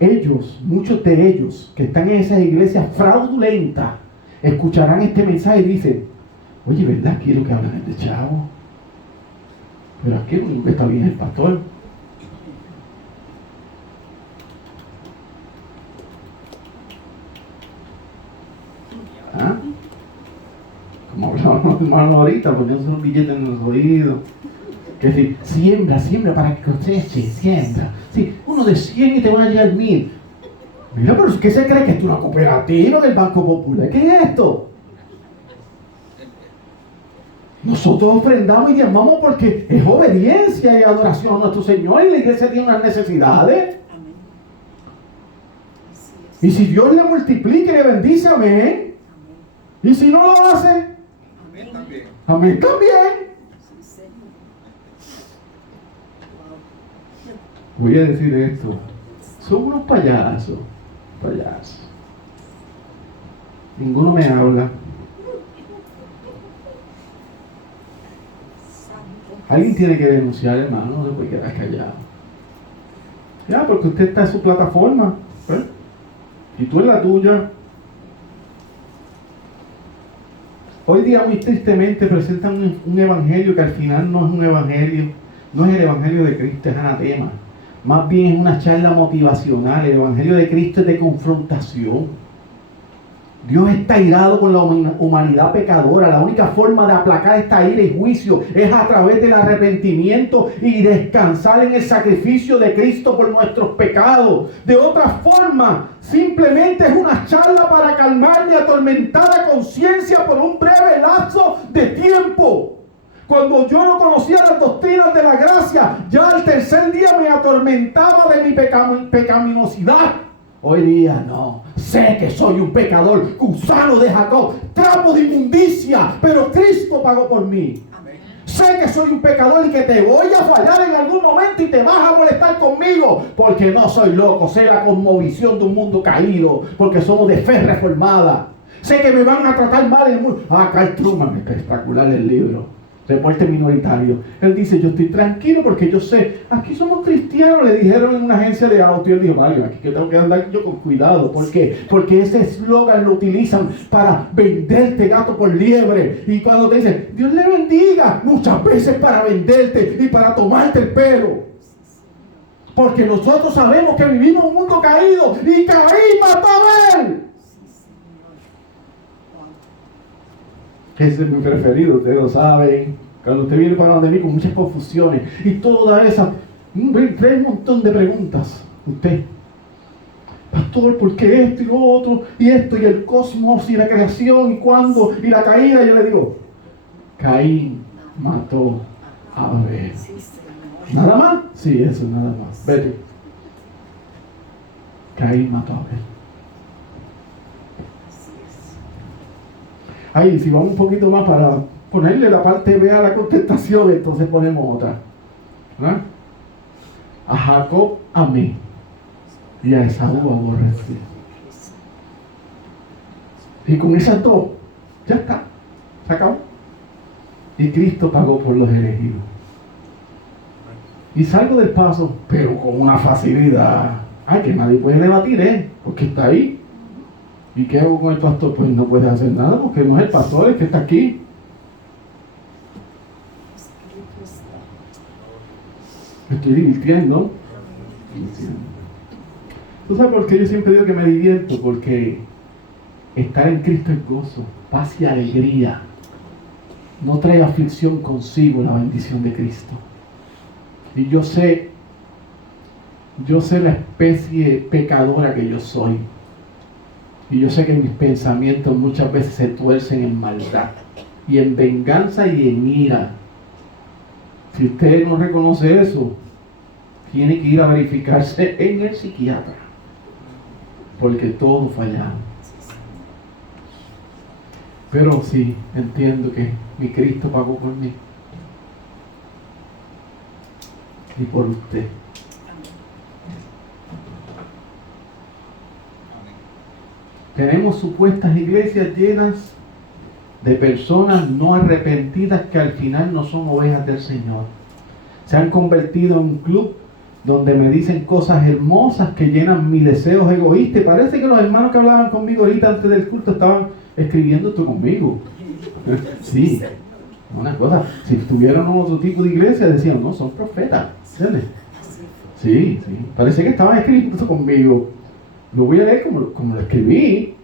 Ellos, muchos de ellos que están en esas iglesias fraudulentas, escucharán este mensaje y dicen: oye, ¿verdad? Quiero que hablen de chavo. Pero aquí lo único que está bien es el pastor. ¿Ah? Como hablábamos hermano ahorita, poniéndose un billete en los oídos. Que si siembra para que coseche, siembra. Sí, uno de 100 y te van a llegar 1000. Mira, pero ¿qué se cree? Que esto es una cooperativa del Banco Popular. ¿Qué es esto? Nosotros ofrendamos y llamamos porque es obediencia y adoración a nuestro Señor, y la iglesia tiene unas necesidades. Y si Dios le multiplica y le bendice, amén. Y si no lo hace, amén también. Amén también. Voy a decir esto: son unos payasos. Ninguno me habla. Alguien tiene que denunciar, hermano, no se puede quedar callado. Ya, porque usted está en su plataforma, ¿eh? Y tú en la tuya. Hoy día muy tristemente presentan un evangelio que al final no es un evangelio, no es el evangelio de Cristo, es anatema. Más bien es una charla motivacional. El evangelio de Cristo es de confrontación. Dios está irado con la humanidad pecadora. La única forma de aplacar esta ira y juicio es a través del arrepentimiento y descansar en el sacrificio de Cristo por nuestros pecados. De otra forma, simplemente es una charla para calmar mi atormentada conciencia por un breve lapso de tiempo. Cuando yo no conocía las doctrinas de la gracia, ya al tercer día me atormentaba de mi pecaminosidad. Hoy día no. Sé que soy un pecador, gusano de Jacob, trapo de inmundicia, pero Cristo pagó por mí. Amén. Sé que soy un pecador y que te voy a fallar en algún momento y te vas a molestar conmigo, porque no soy loco. Sé la cosmovisión de un mundo caído, porque somos de fe reformada. Sé que me van a tratar mal en el mundo. Carl Truman, espectacular el libro. Reporte minoritario. Él dice, yo estoy tranquilo porque yo sé, aquí somos cristianos, le dijeron en una agencia de auto, y él dijo, vale, aquí que tengo que andar yo con cuidado. ¿Por qué? Porque ese eslogan lo utilizan para venderte gato por liebre. Y cuando te dicen, Dios le bendiga, muchas veces para venderte y para tomarte el pelo. Porque nosotros sabemos que vivimos en un mundo caído y Caín mató a Abel. Ese es mi preferido, ustedes lo saben. Cuando usted viene para donde mí con muchas confusiones y todas esas, trae un montón de preguntas. Usted, pastor, ¿por qué esto y lo otro? Y esto y el cosmos y la creación y cuándo y la caída. Yo le digo, Caín mató a Abel. ¿Nada más? Sí, eso, nada más. Vete. Caín mató a Abel. Ahí, si vamos un poquito más para ponerle la parte B a la contestación, entonces ponemos otra. ¿Ah? A Jacob amé y a Esaú aborrecí. Y con esas dos, ya está, se acabó. Y Cristo pagó por los elegidos. Y salgo del paso, pero con una facilidad. Ay, que nadie puede debatir, porque está ahí. ¿Y qué hago con el pastor? Pues no puede hacer nada, porque no es el pastor el que está aquí. Me estoy divirtiendo. ¿Tú sabes por qué yo siempre digo que me divierto? Porque estar en Cristo es gozo, paz y alegría. No trae aflicción consigo la bendición de Cristo. Y yo sé la especie pecadora que yo soy. Y yo sé que mis pensamientos muchas veces se tuercen en maldad y en venganza y en ira. Si usted no reconoce eso, tiene que ir a verificarse en el psiquiatra, porque todos fallamos. Pero sí, entiendo que mi Cristo pagó por mí y por usted. Tenemos supuestas iglesias llenas de personas no arrepentidas que al final no son ovejas del Señor. Se han convertido en un club donde me dicen cosas hermosas que llenan mis deseos egoístas. Parece que los hermanos que hablaban conmigo ahorita antes del culto estaban escribiendo esto conmigo. Sí, una cosa, si estuvieran en otro tipo de iglesia decían, no, son profetas. ¿Entiendes? Sí, parece que estaban escribiendo esto conmigo. Lo voy a leer como lo escribí.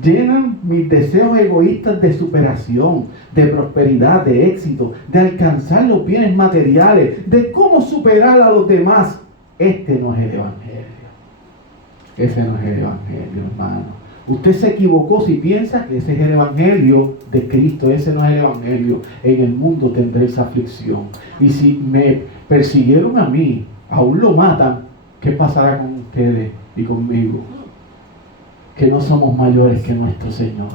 Llenan mis deseos egoístas de superación, de prosperidad, de éxito, de alcanzar los bienes materiales, de cómo superar a los demás. Este no es el Evangelio. Ese no es el Evangelio, hermano. Usted se equivocó si piensa que ese es el Evangelio de Cristo. Ese no es el Evangelio. En el mundo tendréis aflicción. Y si me persiguieron a mí, aún lo matan, ¿qué pasará con ustedes y conmigo? Que no somos mayores que nuestro Señor.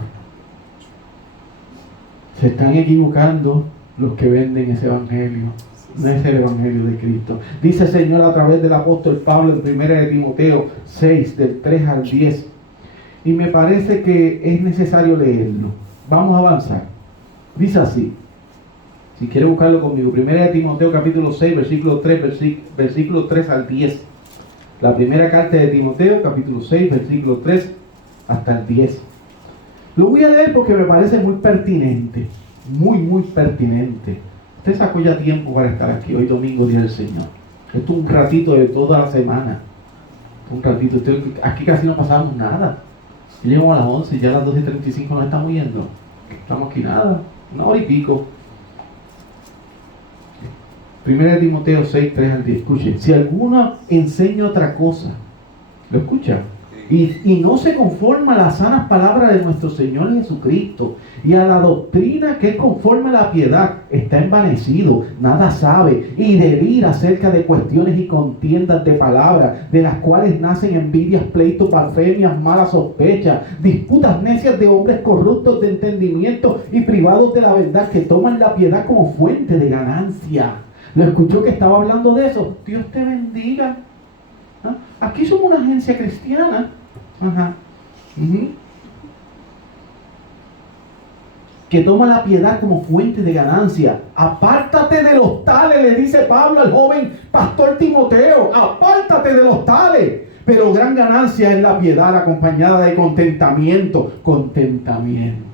Se están equivocando los que venden ese evangelio. No es el evangelio de Cristo. Dice el Señor a través del apóstol Pablo en 1 de Timoteo 6, del 3 al 10. Y me parece que es necesario leerlo. Vamos a avanzar. Dice así. Si quiere buscarlo conmigo. 1 de Timoteo capítulo 6, versículo 3 al 10. La primera carta de Timoteo, capítulo 6, versículo 3 hasta el 10. Lo voy a leer porque me parece muy pertinente. Muy pertinente. Usted sacó ya tiempo para estar aquí. Hoy domingo, día del Señor. Esto es un ratito de toda la semana. Un ratito. Aquí casi no pasamos nada. Llegamos a las 11 y ya a las 12:35 nos estamos yendo. Estamos aquí nada. Una hora y pico. 1 de Timoteo 6, 3 al 10. Escuche, si alguno enseña otra cosa, ¿lo escucha? Sí. Y no se conforma a las sanas palabras de nuestro Señor Jesucristo y a la doctrina que es conforme a la piedad, está envanecido, nada sabe y delira acerca de cuestiones y contiendas de palabras, de las cuales nacen envidias, pleitos, blasfemias, malas sospechas, disputas necias de hombres corruptos de entendimiento y privados de la verdad, que toman la piedad como fuente de ganancia. ¿Lo escuchó que estaba hablando de eso? Dios te bendiga. ¿Ah? Aquí somos una agencia cristiana. Ajá. Que toma la piedad como fuente de ganancia. Apártate de los tales, le dice Pablo al joven pastor Timoteo. Apártate de los tales. Pero gran ganancia es la piedad acompañada de contentamiento. Contentamiento.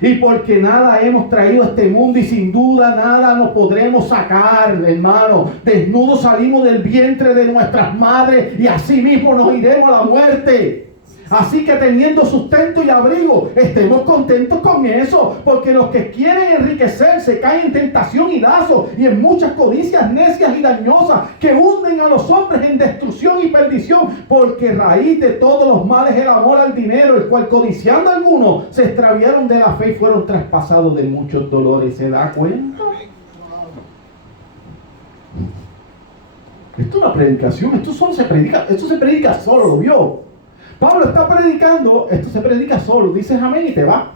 Y porque nada hemos traído a este mundo y sin duda nada nos podremos sacar, hermano. Desnudos salimos del vientre de nuestras madres y así mismo nos iremos a la muerte. Así que teniendo sustento y abrigo, estemos contentos con eso, porque los que quieren enriquecerse caen en tentación y lazo y en muchas codicias necias y dañosas que hunden a los hombres en destrucción y perdición, porque raíz de todos los males es el amor al dinero, el cual codiciando algunos se extraviaron de la fe y fueron traspasados de muchos dolores. ¿Se da cuenta? Esto es una predicación, esto se predica solo, ¿lo vio? Pablo está predicando, esto se predica solo, dices amén y te va.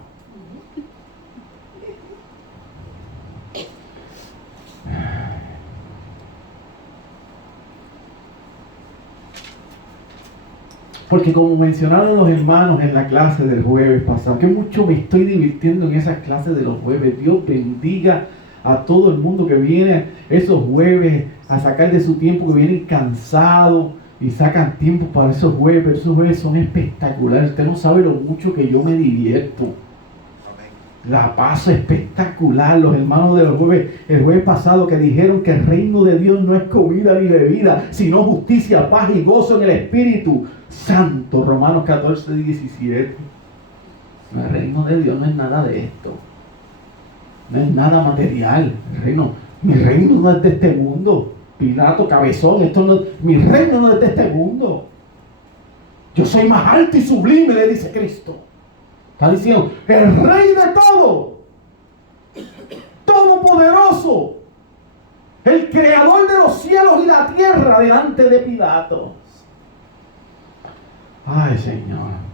Porque como mencionaron los hermanos en la clase del jueves pasado, que mucho me estoy divirtiendo en esas clases de los jueves. Dios bendiga a todo el mundo que viene esos jueves a sacar de su tiempo, que vienen cansados y sacan tiempo para esos jueves. Pero esos jueves son espectaculares. Usted no sabe lo mucho que yo me divierto. La paso espectacular. Los hermanos de los jueves, el jueves pasado, que dijeron que el reino de Dios no es comida ni bebida, sino justicia, paz y gozo en el Espíritu Santo. Romanos 14, 17. El reino de Dios no es nada de esto. No es nada material. Mi reino no es de este mundo. Pilato, cabezón, mi reino no es de este mundo. Yo soy más alto y sublime, le dice Cristo. Está diciendo, el rey de todo, todopoderoso, el creador de los cielos y la tierra, delante de Pilato. Ay, Señor.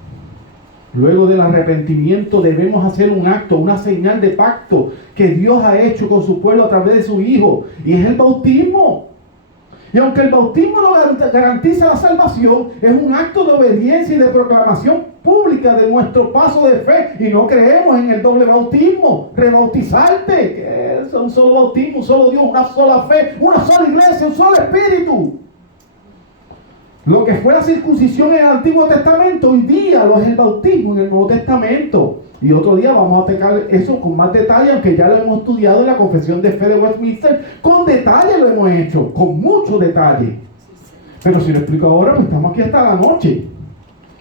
Luego del arrepentimiento debemos hacer un acto, una señal de pacto que Dios ha hecho con su pueblo a través de su Hijo, y es el bautismo. Y aunque el bautismo no garantiza la salvación, es un acto de obediencia y de proclamación pública de nuestro paso de fe. Y no creemos en el doble bautismo, rebautizarte, que es un solo bautismo, un solo Dios, una sola fe, una sola iglesia, un solo espíritu. Lo que fue la circuncisión en el Antiguo Testamento, hoy día lo es el bautismo en el Nuevo Testamento. Y otro día vamos a tocar eso con más detalle, aunque ya lo hemos estudiado en la Confesión de Fe de Westminster. Con detalle lo hemos hecho, con mucho detalle. Pero si lo explico ahora, pues estamos aquí hasta la noche.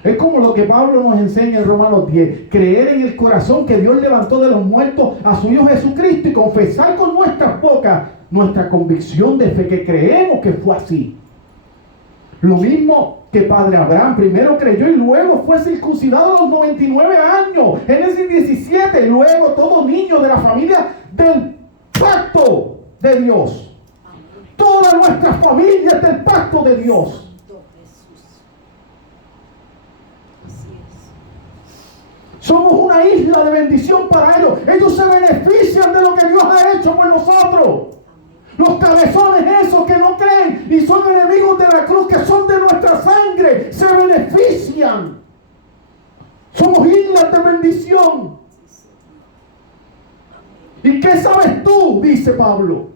Es como lo que Pablo nos enseña en Romanos 10. Creer en el corazón que Dios levantó de los muertos a su Hijo Jesucristo y confesar con nuestras bocas nuestra convicción de fe, que creemos que fue así. Lo mismo que Padre Abraham, primero creyó y luego fue circuncidado a los 99 años. Génesis 17, luego todo niño de la familia del pacto de Dios. Toda nuestra familia es del pacto de Dios. Somos una isla de bendición para ellos. Ellos se benefician de lo que Dios ha hecho por nosotros. Los cabezones esos que no creen y son enemigos de la cruz, que son de nuestra sangre, se benefician. Somos islas de bendición. ¿Y qué sabes tú? Dice Pablo.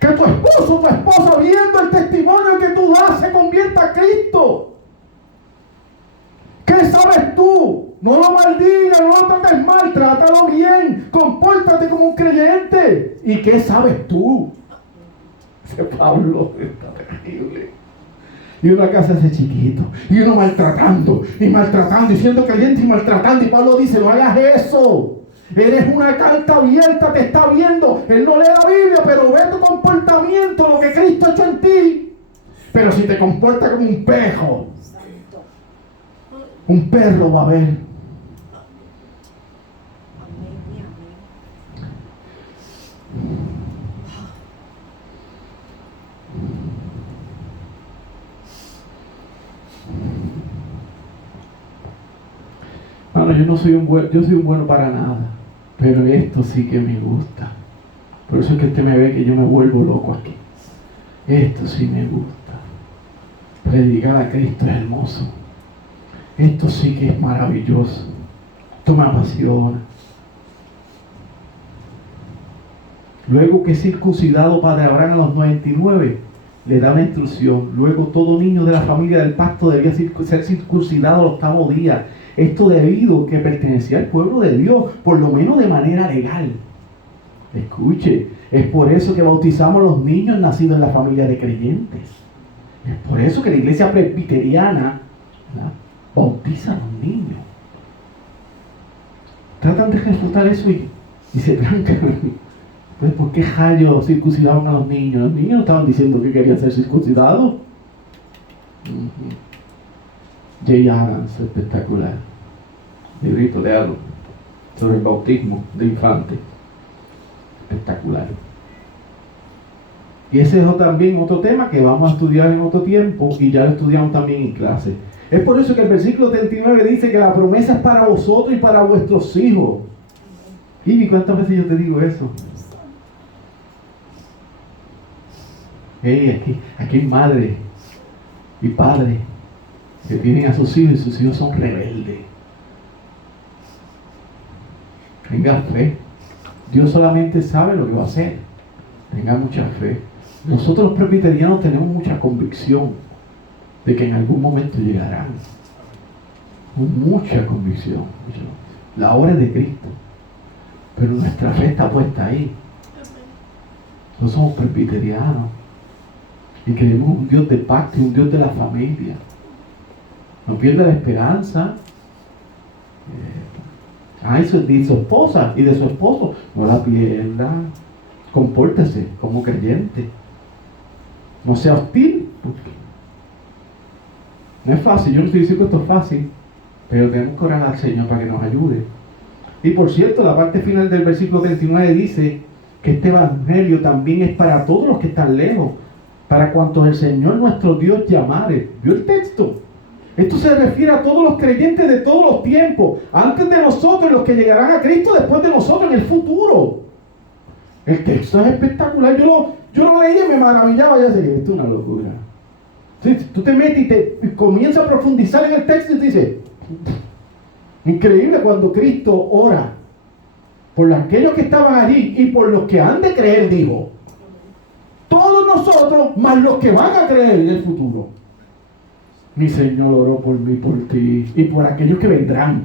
Que tu esposo o tu esposa, viendo el testimonio que tú das, se convierta a Cristo. ¿Qué sabes tú? No lo maldigas, no lo trates mal, trátalo bien, compórtate como un creyente. ¿Y qué sabes tú? Ese Pablo está terrible. Y uno acá se hace chiquito, y uno maltratando, y siendo creyente y maltratando. Y Pablo dice, no hagas eso. Eres una carta abierta, te está viendo. Él no lee la Biblia, pero ve tu comportamiento, lo que Cristo ha hecho en ti. Pero si te comportas como un pejo, Un perro va a haber. Bueno, yo soy un bueno para nada, pero esto sí que me gusta. Por eso es que usted me ve que yo me vuelvo loco aquí. Esto sí me gusta. Predicar a Cristo es hermoso. Esto sí que es maravilloso. Esto me apasiona. Luego que es circuncidado Padre Abraham a los 99, le da una instrucción. Luego todo niño de la familia del pacto debía ser circuncidado al 8º día. Esto debido a que pertenecía al pueblo de Dios, por lo menos de manera legal. Escuche, es por eso que bautizamos a los niños nacidos en la familia de creyentes. Es por eso que la iglesia presbiteriana, ¿verdad?, bautiza a los niños. Tratan de refutar eso y se trancan. Pues, ¿por qué rayos circuncidaban a los niños? Los niños no estaban diciendo que querían ser circuncidados. Jay Adams, espectacular. Librito, léalo, sobre el bautismo de infante. Espectacular. Y ese es también otro tema que vamos a estudiar en otro tiempo, y ya lo estudiamos también en clase. Es por eso que el versículo 39 dice que la promesa es para vosotros y para vuestros hijos. ¿Y cuántas veces yo te digo eso? Hey, aquí hay madres y padres que tienen a sus hijos y sus hijos son rebeldes. Tenga fe. Dios solamente sabe lo que va a hacer. Tenga mucha fe. Nosotros los presbiterianos tenemos mucha convicción de que en algún momento llegarán. Mucha convicción. La obra es de Cristo. Pero nuestra fe está puesta ahí. Nosotros somos presbiterianos. Y creemos un Dios de pacto y un Dios de la familia. No pierda la esperanza. Eso es de su esposa y de su esposo. No la pierda. Compórtese como creyente. No sea hostil. No es fácil. Yo no estoy diciendo que esto es fácil. Pero tenemos que orar al Señor para que nos ayude. Y por cierto, la parte final del versículo 39 dice que este evangelio también es para todos los que están lejos. Para cuantos el Señor nuestro Dios llamare. ¿Vio el texto? Esto se refiere a todos los creyentes de todos los tiempos, antes de nosotros, los que llegarán a Cristo después de nosotros en el futuro. El texto es espectacular. Yo lo leía y me maravillaba. Ya sé, esto es una locura. Sí, tú te metes y comienzas a profundizar en el texto y te dices, increíble cuando Cristo ora por aquellos que estaban allí y por los que han de creer, dijo. Todos nosotros, más los que van a creer en el futuro. Mi Señor oró por mí, por ti y por aquellos que vendrán.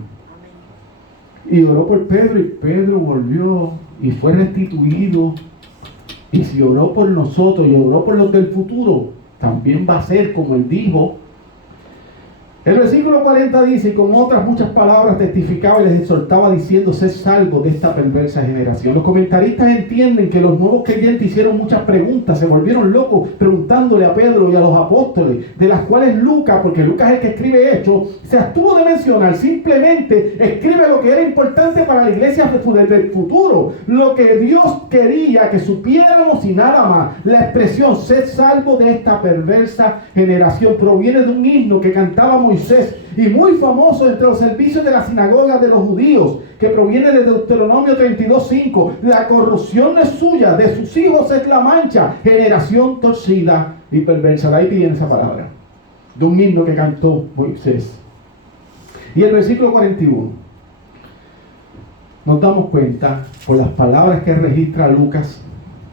Y oró por Pedro y Pedro volvió y fue restituido. Y si oró por nosotros y oró por los del futuro, también va a ser como él dijo. El versículo 40 dice, y con otras muchas palabras testificaba y les exhortaba diciendo, sed salvos de esta perversa generación. Los comentaristas entienden que los nuevos creyentes hicieron muchas preguntas, se volvieron locos preguntándole a Pedro y a los apóstoles, de las cuales Lucas, porque Lucas es el que escribe Hechos, se abstuvo de mencionar, simplemente escribe lo que era importante para la iglesia del futuro, lo que Dios quería que supiéramos y nada más. La expresión, sed salvos de esta perversa generación, proviene de un himno que cantaba Moisés y muy famoso entre los servicios de la sinagoga de los judíos, que proviene de Deuteronomio 32:5. La corrupción no es suya, de sus hijos es la mancha, generación torcida y perversa. De ahí viene esa palabra, de un himno que cantó Moisés. Y el versículo 41, nos damos cuenta por las palabras que registra Lucas,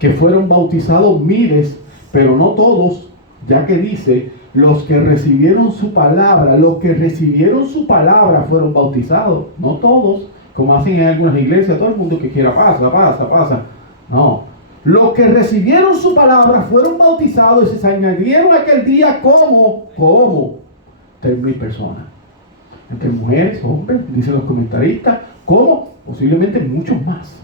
que fueron bautizados miles, pero no todos, ya que dice, los que recibieron su palabra fueron bautizados. No todos, como hacen en algunas iglesias, todo el mundo que quiera pasa. No. Los que recibieron su palabra fueron bautizados y se añadieron aquel día como 3,000 personas. Entre mujeres, hombres, dicen los comentaristas, como posiblemente muchos más.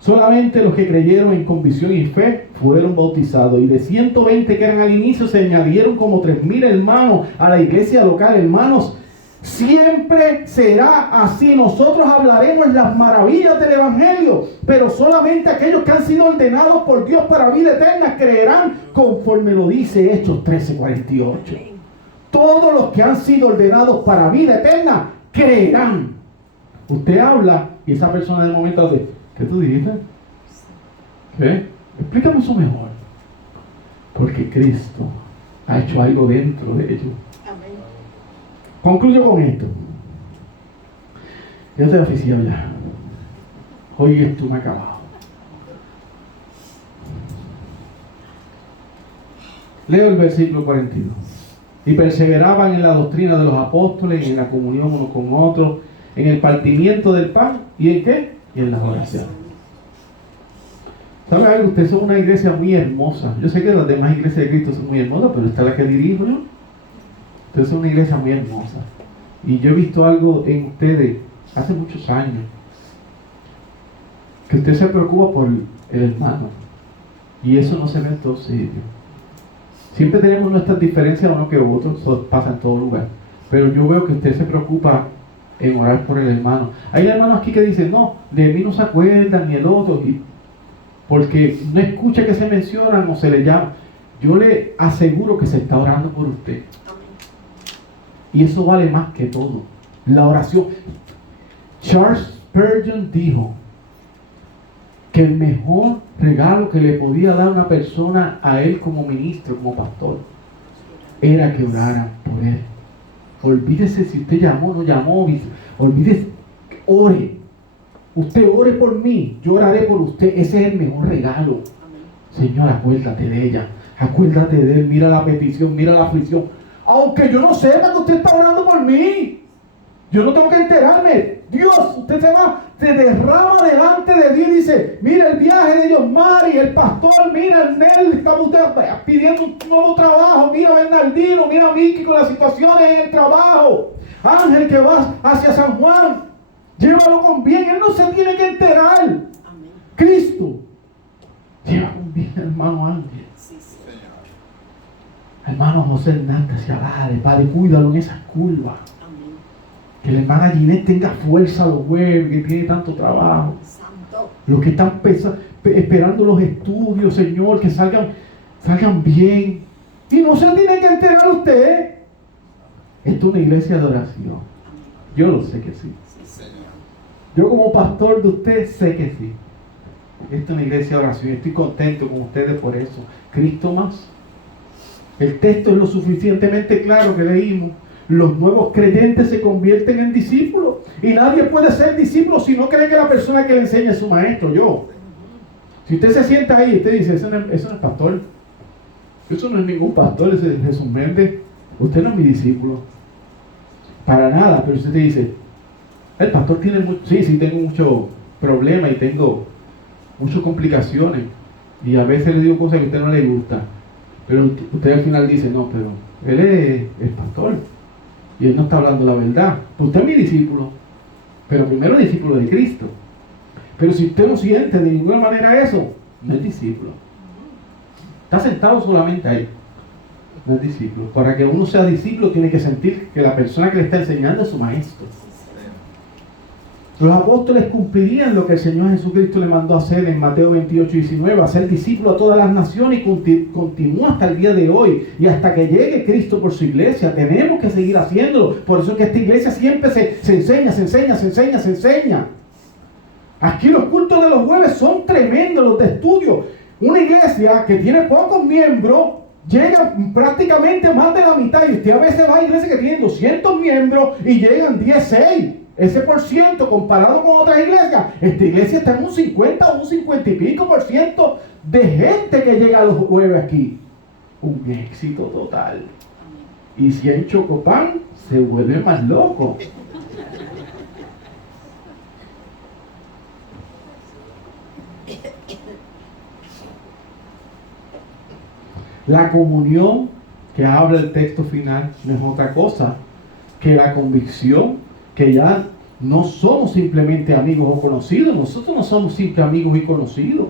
Solamente los que creyeron en convicción y fe fueron bautizados. Y de 120 que eran al inicio, se añadieron como 3,000 hermanos a la iglesia local. Hermanos, Siempre será así. Nosotros hablaremos las maravillas del Evangelio, pero solamente aquellos que han sido ordenados por Dios para vida eterna creerán, conforme lo dice Hechos 13:48. Todos los que han sido ordenados para vida eterna creerán. Usted habla y esa persona de momento dice: ¿qué tú dijiste? ¿Qué? Explícame eso mejor. Porque Cristo ha hecho algo dentro de ellos. Concluyo con esto. Yo estoy oficial ya. Hoy esto me ha acabado. Leo el versículo 42. Y perseveraban en la doctrina de los apóstoles, y en la comunión unos con otros, en el partimiento del pan, ¿y en qué? Y en las oraciones. ¿Sabe algo? Ustedes son una iglesia muy hermosa. Yo sé que las demás iglesias de Cristo son muy hermosas, pero esta es la que dirijo yo. Ustedes son una iglesia muy hermosa. Y yo he visto algo en ustedes hace muchos años. Que usted se preocupa por el hermano. Y eso no se ve en todos sitios. Siempre tenemos nuestras diferencias uno que otro, eso pasa en todo lugar. Pero yo veo que usted se preocupa en orar por el hermano. Hay hermanos aquí que dicen: no, de mí no se acuerdan, ni el otro, porque no escucha que se mencionan o se le llama. Yo le aseguro que se está orando por usted. Y eso vale más que todo. La oración. Charles Spurgeon dijo que el mejor regalo que le podía dar una persona a él como ministro, como pastor, era que oraran por él. Olvídese si usted llamó o no llamó. Olvídese, ore. Usted ore por mí, yo oraré por usted. Ese es el mejor regalo. Señor, acuérdate de ella. Acuérdate de él. Mira la petición, mira la aflicción. Aunque yo no sepa que usted está orando por mí, yo no tengo que enterarme. Dios, usted se derrama delante de Dios y dice: mira el viaje de Yosmari, el pastor, mira el Nel, estamos pidiendo un nuevo trabajo, mira Bernardino, mira Vicky con las situaciones en el trabajo, Ángel que va hacia San Juan, llévalo con bien. Él no se tiene que enterar. Amén. Cristo lleva con bien al hermano Ángel. Sí, Señor. Hermano José Hernández, se alade, Padre, cuídalo en esas curvas. Que la hermana Ginette tenga fuerza los jueves, que tiene tanto trabajo. Santo. Los que están esperando los estudios, Señor, que salgan bien. Y no se tiene que enterar usted. Esto es una iglesia de oración. Yo lo sé que sí. Yo como pastor de usted sé que sí. Esto es una iglesia de oración. Estoy contento con ustedes por eso. Cristo más. El texto es lo suficientemente claro que leímos. Los nuevos creyentes se convierten en discípulos. Y nadie puede ser discípulo si no cree que la persona que le enseña es su maestro. Yo. Si usted se sienta ahí y usted dice: eso no es pastor. Eso no es ningún pastor, ese es Jesús Méndez. Usted no es mi discípulo. Para nada. Pero usted te dice: el pastor tiene mucho. Sí, tengo mucho problema y tengo muchas complicaciones. Y a veces le digo cosas que a usted no le gusta. Pero usted al final dice: no, pero él es pastor. Y él no está hablando la verdad. Pues usted es mi discípulo. Pero primero discípulo de Cristo. Pero si usted no siente de ninguna manera eso, no es discípulo. Está sentado solamente ahí. No es discípulo. Para que uno sea discípulo tiene que sentir que la persona que le está enseñando es su maestro. Los apóstoles cumplirían lo que el Señor Jesucristo le mandó a hacer en Mateo 28:19, hacer discípulos a todas las naciones, y continúa hasta el día de hoy y hasta que llegue Cristo por su iglesia. Tenemos que seguir haciéndolo. Por eso es que esta iglesia siempre se enseña. Aquí los cultos de los jueves son tremendos, los de estudio. Una iglesia que tiene pocos miembros llega prácticamente más de la mitad, y usted a veces va a iglesias que tienen 200 miembros y llegan 16. Ese por ciento comparado con otras iglesias, esta iglesia está en un 50 o un 50 y pico por ciento de gente que llega a los jueves aquí. Un éxito total. Y si hay Chocopán, se vuelve más loco. La comunión que habla el texto final no es otra cosa que la convicción que ya no somos simplemente amigos o conocidos. Nosotros no somos simples amigos y conocidos.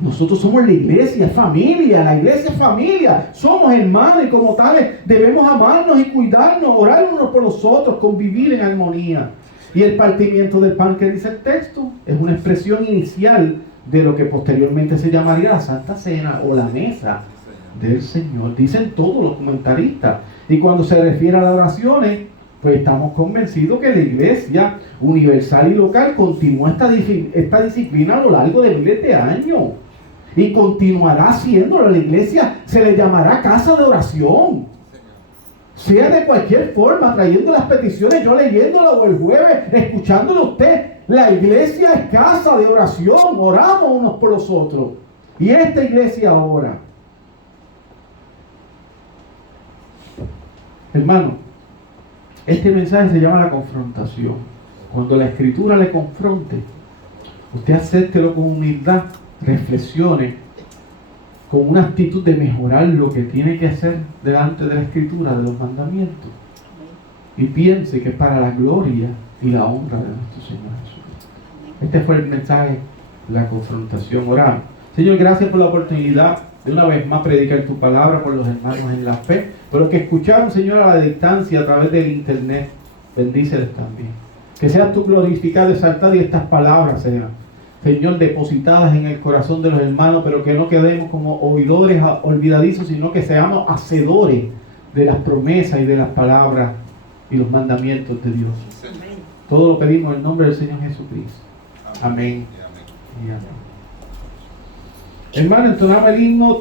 Nosotros somos la iglesia, familia, la iglesia es familia, somos hermanos y como tales debemos amarnos y cuidarnos, orar unos por los otros, convivir en armonía. Y el partimiento del pan que dice el texto es una expresión inicial de lo que posteriormente se llamaría la Santa Cena o la mesa del Señor. Dicen todos los comentaristas. Y cuando se refiere a las oraciones, pues estamos convencidos que la iglesia universal y local continúa esta disciplina a lo largo de miles de años. Y continuará haciéndolo. La iglesia se le llamará casa de oración. Sea de cualquier forma, trayendo las peticiones, yo leyéndola o el jueves, escuchándolo a usted. La iglesia es casa de oración. Oramos unos por los otros. Y esta iglesia ora. Hermano, este mensaje se llama la confrontación. Cuando la Escritura le confronte, usted acéptelo con humildad, reflexione con una actitud de mejorar lo que tiene que hacer delante de la Escritura, de los mandamientos, y piense que es para la gloria y la honra de nuestro Señor Jesús. Este fue el mensaje, la confrontación oral. Señor, gracias por la oportunidad de una vez más predicar tu palabra por los hermanos en la fe, por los que escucharon, Señor, a la distancia a través del internet. Bendíceles también. Que seas tú glorificado, exaltado, y estas palabras sean, Señor, depositadas en el corazón de los hermanos, pero que no quedemos como oidores olvidadizos, sino que seamos hacedores de las promesas y de las palabras y los mandamientos de Dios. Amén. Todo lo pedimos en nombre del Señor Jesucristo. Amén. Amén. Y amén. Hermano, entonamos el himno